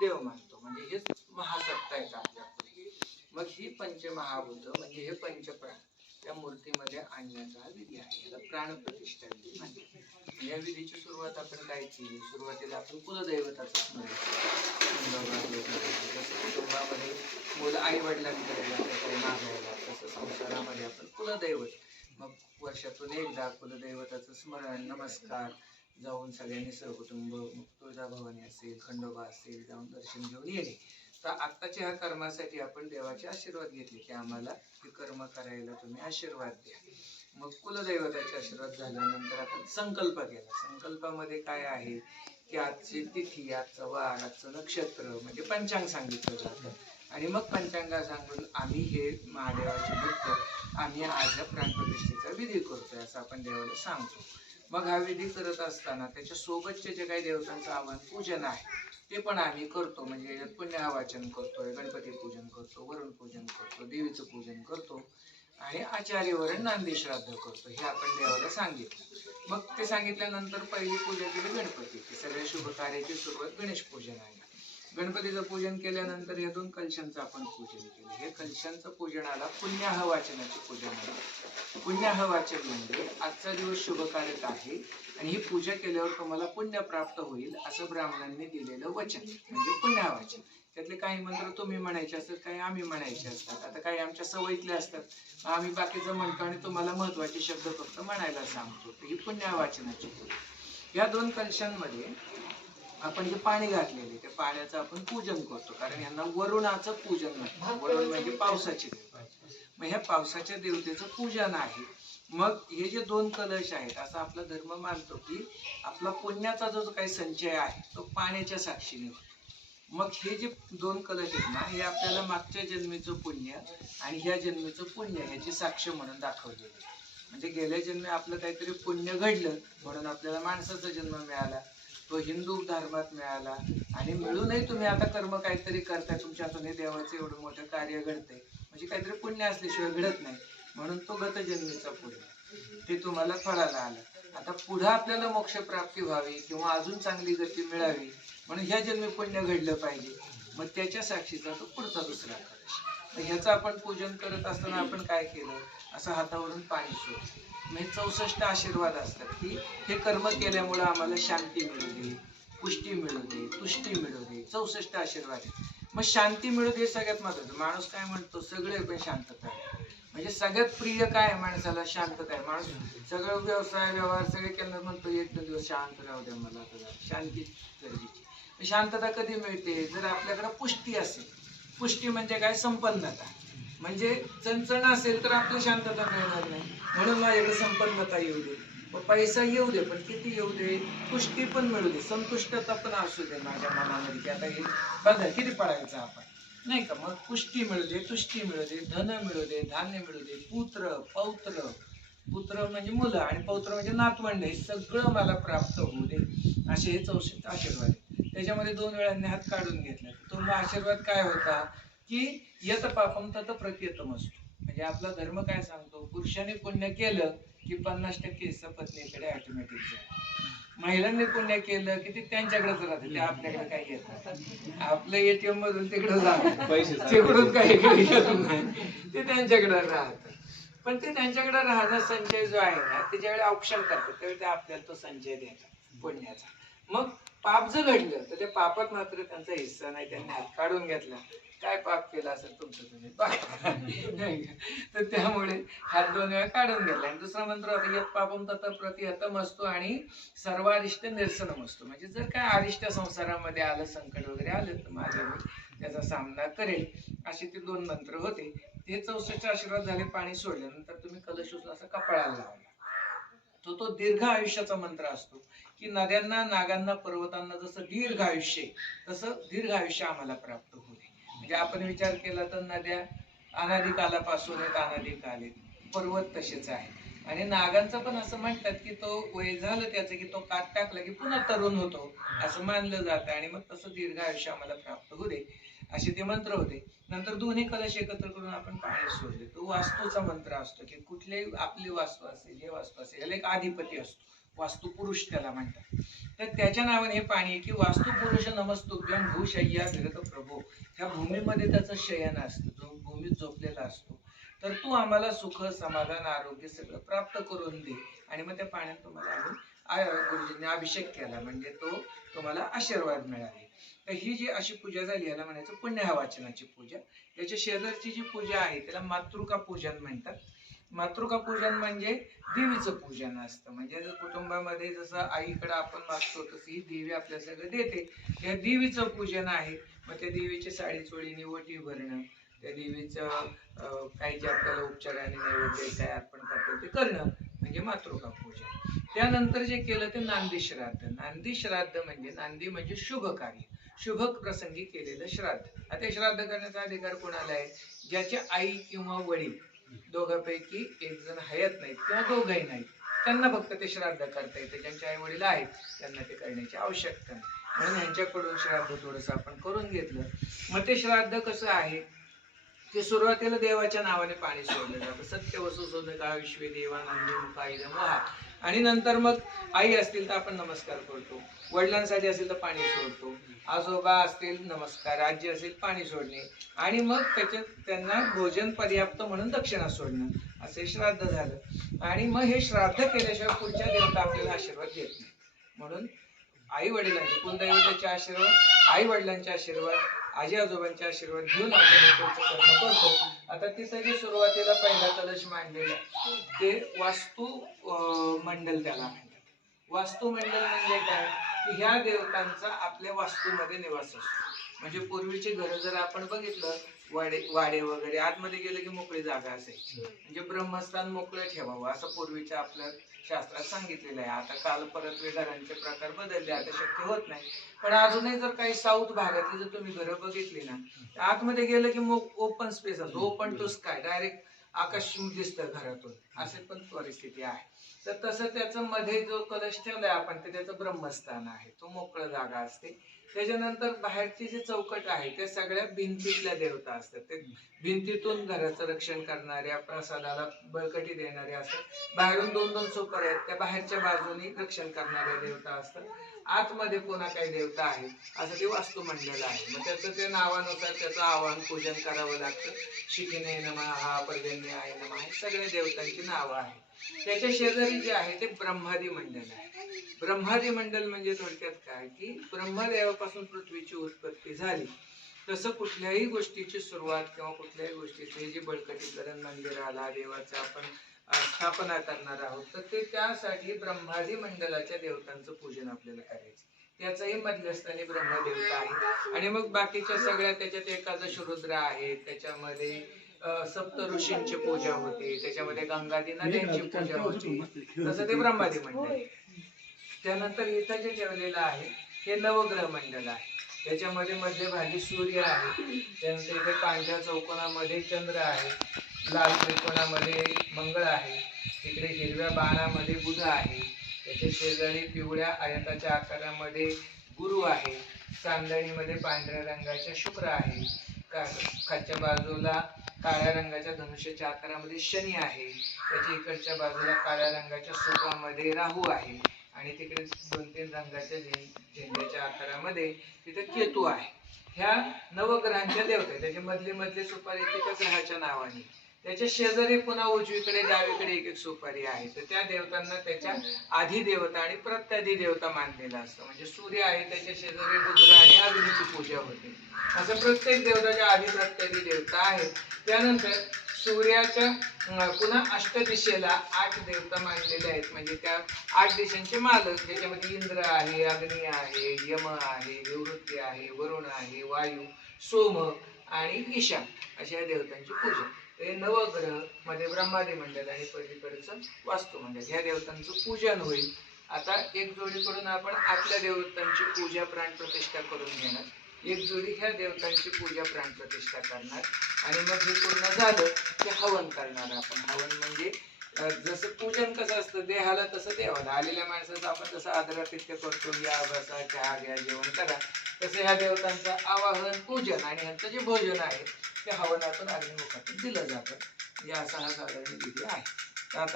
देव मानतो. म्हणजे हेच महासत्ता आहेत आपल्याकडे मग ही पंचमहाभूत म्हणजे हे पंचप्राण त्या मूर्तीमध्ये आणण्याचा विधी आहे. याला प्राणप्रतिष्ठा विधी म्हणजे या विधीची सुरुवात आपण काय केली? सुरुवातीला आपण कुलदैवताचं स्मरण जसं कुटुंबामध्ये मुलं आई वडिलांकडे काही मागायला तसं संसारामध्ये आपण कुलदैवत. मग वर्षातून एकदा कुलदैवताचं स्मरण नमस्कार जाऊन सगळ्यांनी सहकुटुंब मग तुळजाभवानी असेल खंडोबा असेल जाऊन दर्शन घेऊन येणे. तर आत्ताच्या ह्या कर्मासाठी आपण देवाचे आशीर्वाद घेतले की आम्हाला हे कर्म करायला तुम्ही आशीर्वाद द्या. मग कुलदैवताचे आशीर्वाद झाल्यानंतर आपण संकल्प केला. संकल्पामध्ये काय आहे? की आजची तिथी आजचं वार आजचं नक्षत्र म्हणजे पंचांग सांगितलं जातं. आणि मग पंचांगा सांगून आम्ही हे महादेवाचे भक्त आम्ही आज या प्राणप्रतिष्ठेचा विधी करतोय असं आपण देवाला सांगतो. मग हा विधी करत असताना त्याच्या सोबतचे जे काही देवतांचं आव्हान पूजन आहे ते पण आम्ही करतो. म्हणजे याच्यात पुण्यवाचन करतोय गणपती पूजन करतो वरुण पूजन करतो देवीचं पूजन करतो आणि आचार्यवरण नांदी श्राद्ध करतो. हे आपण देवाला सांगितलं. मग ते सांगितल्यानंतर पहिली पूजा केली गणपतीची. सगळ्या शुभ कार्याची सुरुवात गणेश पूजन आहे गणपतीचं पूजन केल्यानंतर या दोन कलशांचं आपण पूजन केलं. हे कलशांचं पूजनाला पुण्याह वाचनाचे पूजन आहे. पुण्याह वाचन म्हणजे आजचा दिवस शुभ कार्यत आहे आणि ही पूजा केल्यावर तुम्हाला पुण्य प्राप्त होईल असं ब्राह्मणांनी दिलेलं वचन म्हणजे पुण्याह वाचन त्यातले काही मंत्र तुम्ही म्हणायचे असतात काही आम्ही म्हणायचे असतात. आता काही आमच्या सवयीतले असतात. आम्ही बाकीचं म्हणतो आणि तुम्हाला महत्त्वाचे शब्द फक्त म्हणायला सांगतो. ही पुण्याह वाचनाची पूजा. या दोन कलशांमध्ये आपण जे पाणी घातलेले त्या पाण्याचं आपण पूजन करतो. कारण यांना वरुणाचं पूजन म्हणतात. वरुण म्हणजे पावसाचे देव. मग ह्या पावसाच्या देवतेचं पूजन आहे. मग हे जे दोन कलश आहेत असा आपला धर्म मानतो की आपला पुण्याचा जो काही संचय आहे तो पाण्याच्या साक्षीने होतो. मग हे जे दोन कलश आहेत ना हे आपल्याला मागच्या जन्मीचं पुण्य आणि ह्या जन्मीचं पुण्य ह्याची साक्ष म्हणून दाखवलेलं म्हणजे गेल्या जन्मी आपलं काहीतरी पुण्य घडलं म्हणून आपल्याला माणसाचा जन्म मिळाला. तो हिंदू धर्मात मिळाला आणि मिळूनही तुम्ही आता कर्म काहीतरी करताय. तुमच्या हे देवाचं एवढं मोठं कार्य घडतंय. म्हणजे काहीतरी पुण्य असल्याशिवाय घडत नाही. म्हणून तो गतजन्मीचा पुण्य ते तुम्हाला फळाला आलं. आता पुढं आपल्याला मोक्ष प्राप्ती व्हावी किंवा अजून चांगली गती मिळावी म्हणून ह्या जन्मी पुण्य घडलं पाहिजे. मग त्याच्या साक्षीचा तो पुढचा दुसरा कलश तर ह्याचं आपण पूजन करत असताना आपण काय केलं? असं हातावरून पाणी सोडलं. म्हणजे चौसष्ट आशीर्वाद असतात की हे कर्म केल्यामुळं आम्हाला शांती मिळू दे पुष्टी मिळू दे तुष्टी मिळू दे. चौसष्ट आशीर्वाद मग शांती मिळू दे सगळ्यात महत्वाचं माणूस काय म्हणतो? सगळे पण शांतता आहे. म्हणजे सगळ्यात प्रिय काय आहे माणसाला? शांतता आहे. माणूस सगळं व्यवसाय व्यवहार सगळे केलं म्हणतो एक दोन दिवस शांत राहू द्या मला शांती गरजेची. शांतता कधी मिळते? जर आपल्याकडे पुष्टी असेल पुष्टी म्हणजे काय? संपन्नता. म्हणजे चणचण असेल तर आपली शांतता मिळणार नाही. म्हणून माझ्याकडे संपन्नता येऊ दे. व पैसा येऊ दे पण किती येऊ दे? पुष्टी पण मिळू दे. संतुष्टता पण असू दे माझ्या मनामध्ये. की आता हे बघा किती पडायचं आपण. नाही का? मग पुष्टी मिळू दे तुष्टी मिळू दे धन मिळू दे धान्य मिळू दे पुत्र पौत्र. पुत्र म्हणजे मुलं आणि पौत्र म्हणजे नातवंड. हे सगळं मला प्राप्त होऊ दे. असे हे चौसष्ट आशीर्वाद. आहे त्याच्यामध्ये दोन वेळांनी हात काढून घेतला. तो मग आशीर्वाद काय होता? की यत पापम तत प्रत्यतम असतो. म्हणजे आपला धर्म काय सांगतो? पुरुषाने पुण्य केलं की पन्नास टक्के हिस्सा पत्नीकडे ऑटोमॅटिक जाईल महिलांनी पुण्य केलं की ते त्यांच्याकडेच राहते ते आपल्याकडे काही येत नाही. आपलं एटीएम मधून तिकडे जात पैसे तिकडून काही येत नाही. ते त्यांच्याकडे राहत. पण ते त्यांच्याकडे राहणं संचय जो आहे ना त्याच्यावेळी ऑप्शन करतात त्यावेळी ते आपल्याला तो संचय देतात पुण्याचा. मग पाप जर घडलं तर त्या पापात मात्र त्यांचा हिस्सा नाही त्यांनी हात काढून घेतला. काय पाप केलं असेल तुमचं तुम्ही? पाहा. तर त्यामुळे हात दोन वेळा काढून घेतला. आणि दुसरा मंत्र होता यत पापम तथा प्रतिहतम असतो आणि सर्वारिष्ट निरसनम असतो म्हणजे जर काय अरिष्ट संसारामध्ये आलं संकट वगैरे आलं तर माझ्या त्याचा सामना करेल. असे ते दोन मंत्र होते. ते चौसष्ट आशीर्वाद झाले पाणी सोडल्यानंतर तुम्ही कलश असं असा कपाळाला लावला तो तो दीर्घ आयुष्याचा मंत्र असतो की नद्यांना नागांना पर्वतांना जसं दीर्घ आयुष्य तसं दीर्घ आयुष्य आम्हाला प्राप्त होऊ दे. म्हणजे आपण विचार केला तर नद्या अनादिकालापासून आहेत अनादिकाल आहेत. पर्वत तसेच आहे. आणि नागांचं पण असं म्हणतात की तो वय झालं त्याचं की तो काट टाकला की पुन्हा तरुण होतो असं मानलं जातं. आणि मग तसं दीर्घ आयुष्य आम्हाला प्राप्त होऊ दे. असे ते मंत्र होते. नंतर दोन्ही कलश एकत्र करून आपण पाण्यात सोडले. तो वास्तूचा मंत्र असतो की कुठलेही आपली वास्तू असेल हे वास्तू असेल याला एक अधिपती असतो. वास्तुपुरुष त्याला म्हणतात. तर त्याच्या नावाने हे पाणी की वास्तू पुरुष नमस्तुभ्यम भूशय्या विरत प्रभो. ह्या भूमीमध्ये त्याचं शयन असतं. जो भूमीत झोपलेला असतो. तर तू आम्हाला सुख समाधान आरोग्य सगळं प्राप्त करून दे. आणि मग त्या पाण्यात तुम्हाला आम्ही गुरुजींनी अभिषेक केला. म्हणजे तो तुम्हाला आशीर्वाद मिळाले. तर ही जी अशी पूजा झाली याला म्हणायचं पुण्यवाचनाची पूजा. याच्या शेजारची जी पूजा आहे त्याला मातृका पूजन म्हणतात. मातृका पूजन म्हणजे देवीचं पूजन असतं. म्हणजे जर कुटुंबामध्ये जसं आईकडे आपण मागतो तशी ही देवी आपल्या सगळं देते. त्या देवीचं पूजन आहे. मग त्या देवीची साडी चोळीने ओटी भरणं त्या देवीचं काही जे आपल्याला उपचाराने नैवेद्य काय अर्पण करतो ते करणं म्हणजे मातृका पूजन. त्यानंतर जे केलं ते नांदी श्राद्ध. नांदी श्राद्ध म्हणजे नांदी म्हणजे शुभ कार्य शुभ प्रसंगी केलेलं श्राद्ध. आता श्राद्ध करण्याचा अधिकार कोणाला आहे? ज्याचे आई किंवा वडील दोघांपैकी एक जण हयत नाहीत किंवा दोघही नाहीत त्यांना फक्त ते श्राद्ध करता येते. ज्यांचे आई वडील आहेत त्यांना ते करण्याची आवश्यकता नाही. म्हणून ह्यांच्याकडून श्राद्ध थोडंसं आपण करून घेतलं. मग ते श्राद्ध कसं आहे? ते सुरुवातीला देवाच्या नावाने पाणी सोडलं जातं. सत्य वसु सोदका विश्वे देवा नंदी मुखाईदम वहा आणि नंतर मग आई असतील तर आपण नमस्कार करतो. वडिलांसाठी असेल तर पाणी सोडतो. आजोबा असतील नमस्कार. आजी असेल पाणी सोडणे. आणि मग त्याच्यात त्यांना भोजन पर्याप्त म्हणून दक्षिणा सोडणं. असे श्राद्ध झालं. आणि मग हे श्राद्ध केल्याशिवाय पुढच्या देवता आपल्याला आशीर्वाद देत नाही. म्हणून आई वडिलांचे कुलदैवताचे आशीर्वाद आई वडिलांचे आशीर्वाद आजी आजोबांचे आशीर्वाद घेऊन आपण करतो. आता तिथं जे सुरुवातीला पहिला कलश मांडलेला ते वास्तू मंडल त्याला म्हणतात. वास्तू मंडल म्हणजे काय? की ह्या देवतांचा आपल्या वास्तूमध्ये निवास असतो. म्हणजे पूर्वीचे घर जर आपण बघितलं वाडे वाडे वगैरे आतमध्ये गेलं की मोकळी जागा असायची. म्हणजे ब्रह्मस्थान मोकळं ठेवावं असं पूर्वीच्या आपल्या शास्त्रात सांगितलेलं आहे. आता काल परत घरांचे प्रकार बदलले आता शक्य होत नाही. पण अजूनही जर काही साऊथ भागातली जर तुम्ही घरं बघितली ना तर आतमध्ये गेलं की मग ओपन स्पेस असतो. ओपन टू स्काय डायरेक्ट आकाश दिसतं घरातून. असे पण परिस्थिती आहे. तर तसं त्याचं मध्ये जो कलश ठेवलाय आपण ते त्याचं ब्रह्मस्थान आहे. तो मोकळं जागा असते. त्याच्यानंतर बाहेरची जी चौकट आहे त्या सगळ्या भिंतीतल्या देवता असतात. ते भिंतीतून घराचं रक्षण करणाऱ्या प्रसादाला बळकटी देणाऱ्या असतात. बाहेरून दोन दोन चौकट आहेत त्या बाहेरच्या बाजूनी रक्षण करणाऱ्या देवता असतात. आतमध्ये पुन्हा काही देवता आहे असं ते वास्तू म्हणलेलं आहे. मग त्याचं ते नावानुसार त्याचं आवाहन पूजन करावं लागतं. शिकिने नमः पर्जन्य आहे नमा हे सगळ्या देवतांची नावं आहेत. त्याच्या शेजारी जे आहे ते ब्रह्मादी मंडल आहे. ब्रह्मादी मंडल म्हणजे थोडक्यात काय? की ब्रह्मदेवापासून पृथ्वीची उत्पत्ती झाली. तसं कुठल्याही गोष्टीची सुरुवात किंवा कुठल्याही गोष्टीचं हे जे बळकटीकरण मंदिराला देवाचं आपण स्थापना करणार आहोत तर ते त्यासाठी ब्रह्मादी मंडलाच्या देवतांचं पूजन आपल्याला करायचं. त्याचाही मध्यस्थानी ब्रह्मदेवता आहे. आणि मग बाकीच्या सगळ्या त्याच्यात एकादश रुद्र आहेत त्याच्यामध्ये सप्त ऋषींची पूजा होते. त्याच्यामध्ये गंगादी नद्यांची पूजा होते. तसं ते ब्रह्मादी मंडळ आहे. त्यानंतर इथं जे ठेवलेलं आहे हे नवग्रह मंडल आहे. त्याच्यामध्ये मध्यभागी सूर्य आहे. त्यानंतर इथे पांढऱ्या चौकोनामध्ये चंद्र आहे. लाल त्रिकोणामध्ये मंगळ आहे. इकडे हिरव्या बाणामध्ये बुध आहे. त्याच्या शेजारी पिवळ्या आयताच्या आकारामध्ये गुरु आहे. चांदणीमध्ये पांढऱ्या रंगाच्या शुक्र आहे. खालच्या बाजूला काळ्या रंगाच्या धनुष्याच्या आकारामध्ये शनी आहे. त्याच्या इकडच्या बाजूला काळ्या रंगाच्या सुपामध्ये राहू आहे. आणि तिकडे दोन तीन रंगाच्या झें- झेंड्याच्या आकारामध्ये तिथे केतू आहे. ह्या नवग्रहांच्या देवता आहेत. त्याचे मधले मधले सुपारी तिथं ग्रहाच्या नावाने. त्याच्या शेजारी पुन्हा उजवीकडे डावीकडे एक एक सुपारी आहे. तर त्या देवतांना त्याच्या आधी देवता आणि प्रत्याधी देवता मानलेला असतं. म्हणजे सूर्य आहे त्याच्या शेजारी रुद्र आणि अग्नीची पूजा होते. असं प्रत्येक देवताच्या आधी प्रत्याधी देवता आहेत. त्यानंतर सूर्याच्या पुन्हा अष्टदिशेला आठ देवता मानलेले आहेत. म्हणजे त्या आठ दिशांचे मालक ज्याच्यामध्ये इंद्र आहे अग्नी आहे यम आहे निवृत्ती आहे वरुण आहे वायू सोम आणि ईशा अशा देवतांची पूजा. हे नवग्रहमध्ये ब्रह्मादी मंडळ आणि पलीकडचं वास्तू मंडळ ह्या देवतांचं पूजन होईल. आता एक जोडीकडून आपण आपल्या देवतांची पूजा प्राण प्रतिष्ठा करून घेणार. एक जोडी ह्या देवतांची पूजा प्राण प्रतिष्ठा करणार. आणि मग हे पूर्ण झालं की हवन करणार आपण. हवन म्हणजे जसं पूजन कसं असतं देहाला तसं देवाला. आलेल्या माणसाचं आपण जसं आदरातिथ्य करतो या बसा चहा घ्या जेवण करा तसं ह्या देवतांचं आवाहन पूजन आणि ह्यांचं जे भोजन आहे ते हवनातून अग्निमुखातून दिलं जातं. या असा हा साधारण विधी आहे आता